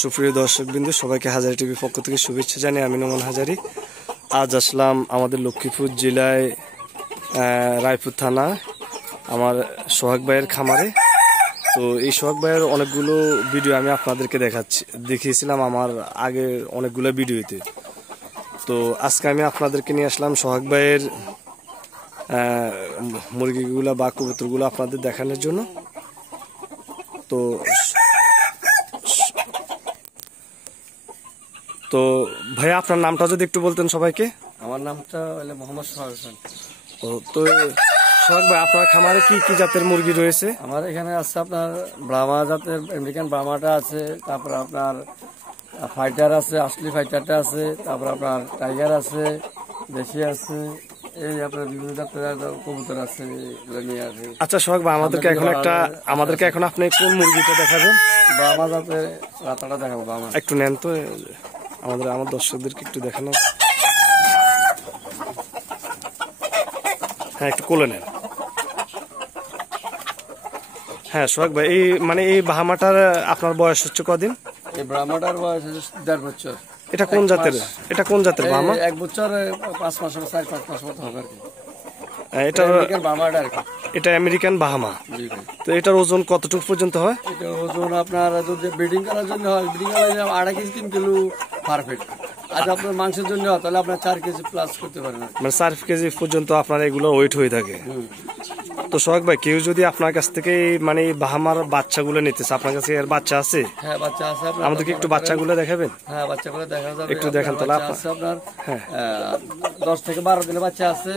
সুপ্রিয় দর্শকবৃন্দ, সবাইকে হাজারি টিভির পক্ষ থেকে শুভেচ্ছা জানিয়ে আমি নোমান হাজারি আজ আসলাম আমাদের লক্ষ্মীপুর জেলায় রায়পুর থানা আমার সোহাগ ভাইয়ের খামারে। তো এই সোহাগ ভাইয়ের অনেকগুলো ভিডিও আমি আপনাদেরকে দেখিয়েছিলাম আমার আগে অনেকগুলো ভিডিওতে। তো আজকে আমি আপনাদেরকে নিয়ে আসলাম সোহাগ ভাইয়ের মুরগিগুলো বা কবুতরগুলো আপনাদের দেখানোর জন্য। তো ভাইয়া আপনার নামটা যদি একটু বলতেন সবাইকে। আমার নামটা হলো মোহাম্মদ সোহাগ হোসেন। তো সোহাগ ভাই, আপনার খামারে কি কি জাতের মুরগি রয়েছে? আমার এখানে আছে আপনার ব্রাহ্মা জাতের আমেরিকান ব্রাহ্মাটা আছে, তারপর আপনার ফাইটার আছে, আসলি ফাইটারটা আছে, তারপর আপনার টাইগার আছে, দেশি আছে, এই আপনার বিভিন্ন জাতের কবুতর আছে, এগুলো নিয়ে আছে। আচ্ছা সোহাগ ভাই, আমাদেরকে এখন আপনি কোন মুরগিটা দেখাবেন? ব্রাহ্মা জাতের রাতাটা দেখাবো। একটু নেন তো, আমার দর্শকদেরকে একটু দেখানো। হ্যাঁ, একটু কোলে নেন। হ্যাঁ সোহাগ ভাই, এই বাহামাটার আপনার বয়স হচ্ছে কদিন? এই ব্রাহ্মাটার বয়স 1.5 বছর। এটা কোন জাতের বাহামা? 1 বছর 5 মাস 4-5 মাস মতো হবে আর কি। এটা আমেরিকান বাহামা। তো এটার ওজন কতটুকু পর্যন্ত হয়? এটা ওজন আপনার যদি ব্রিডিং করার জন্য হয়, ব্রিডিং করার জন্য 2.5 কেজি 3 কিলো পারফেক্ট। আজ আপনার মাংসের জন্য তাহলে আপনার 4 কেজি প্লাস করতে পারেন, মানে 4 কেজি পর্যন্ত আপনার এগুলো ওয়েট হয়ে থাকে। তো সোহাগ ভাই, কেউ যদি আপনার কাছ থেকে মানে বাহামার বাচ্চাগুলো নিতেছে, আপনার কাছে এর বাচ্চা আছে? হ্যাঁ, বাচ্চা আছে। আমাদেরকে একটু বাচ্চাগুলো দেখাবেন? হ্যাঁ, বাচ্চাগুলো দেখা যাবে। একটু দেখান তাহলে। আপনার 10 থেকে 12 দিনের বাচ্চা আছে,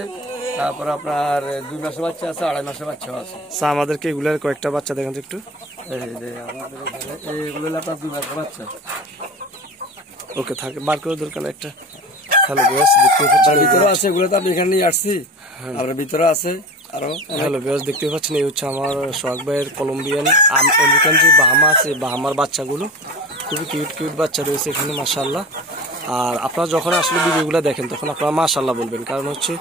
তারপর আপনার 2 মাসের বাচ্চা আছে, 2.5 মাসের বাচ্চা আছে। আমাদেরকে এগুলার কয়েকটা বাচ্চা দেখান তো একটু। এইগুলো আপনার 2 মাসের বাচ্চা। ওকে, থাকে বার করে দরকার একটা। হ্যালো ভিউয়ার্স, দেখতে পাচ্ছেন ভিতরে আছে, এগুলো তো আমি এখানে নিয়ে আসছি, আর ভিতরে আছে আরো। হ্যালো ভিউয়ার্স, দেখতে পাচ্ছেন এই হচ্ছে আমার সোহাগ ভাইয়ের কলম্বিয়ান আমেরিকান যে বাহামা আছে, বাহামার বাচ্চাগুলো খুবই কিউট বাচ্চা রয়েছে এখানে, মাশাআল্লাহ। আর আপনারা যখন আসলে ভিডিওগুলো দেখেন তখন আপনারা মাশাআল্লাহ বলবেন, কারণ হচ্ছে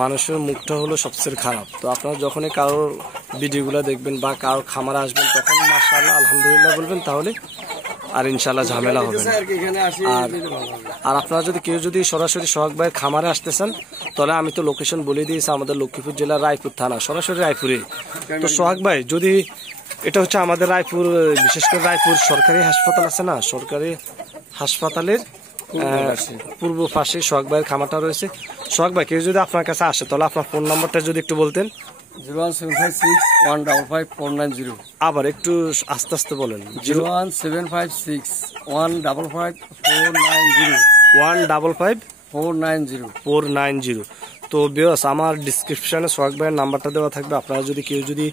মানুষের মুখটা হলো সবচেয়ে খারাপ। তো আপনারা যখনই কারোর ভিডিওগুলো দেখবেন বা কারোর খামারে আসবেন তখন মাশাআল্লাহ আলহামদুলিল্লাহ বলবেন, তাহলে আর ইনশাআল্লাহ ঝামেলা হবে না। আর আপনারা কেউ যদি সরাসরি সোহাগ ভাইয়ের খামারে আসতে চান, তাহলে আমি তো লোকেশন বলে দিয়েছি, আমাদের লক্ষ্মীপুর জেলার রায়পুর থানা, সরাসরি রায়পুরে। তো সোহাগ ভাই, যদি এটা হচ্ছে আমাদের রায়পুর, বিশেষ করে রায়পুর সরকারি হাসপাতাল আছে না, সরকারি হাসপাতালের পূর্ব পাশে সোহাগ ভাইয়ের খামারটা রয়েছে। সোহাগ ভাই, কেউ যদি আপনার কাছে আসে তাহলে আপনার ফোন নাম্বারটা যদি একটু বলতেন। 01756155490। আবার একটু আস্তে আস্তে বলেন। 01756155490। 155-490। তো ভিউয়ার্স, আমার ডিসক্রিপশনে সোহাগ ভাইয়ের নাম্বারটা দেওয়া থাকবে। আপনারা কেউ যদি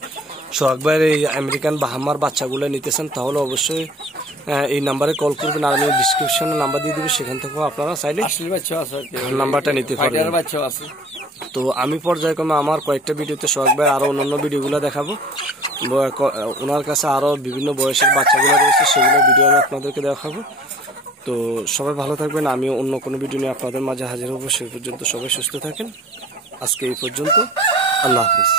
সোহাগ ভাইয়ের এই আমেরিকান বাহামার বাচ্চাগুলো নিতেছেন তাহলে অবশ্যই এই নাম্বারে কল করবেন, আর আমি ডিসক্রিপশনে নাম্বার দিয়ে দেবো, সেখান থেকেও আপনারা চাইলে নাম্বারটা নিতে পারবেন। তো আমি পর্যায়ক্রমে আমার কয়েকটা ভিডিওতে সোহাগ ভাইয়ের আরো অন্যান্য ভিডিওগুলো দেখাবো। ওনার কাছে আরো বিভিন্ন বয়সের বাচ্চাগুলো রয়েছে, সেগুলো ভিডিও আমি আপনাদেরকে দেখাবো। তো সবাই ভালো থাকবেন, আমি অন্য কোনো ভিডিও নিয়ে আপনাদের মাঝে হাজির হবো। সেই পর্যন্ত সবাই সুস্থ থাকেন। আজকে এই পর্যন্ত, আল্লাহ হাফেজ।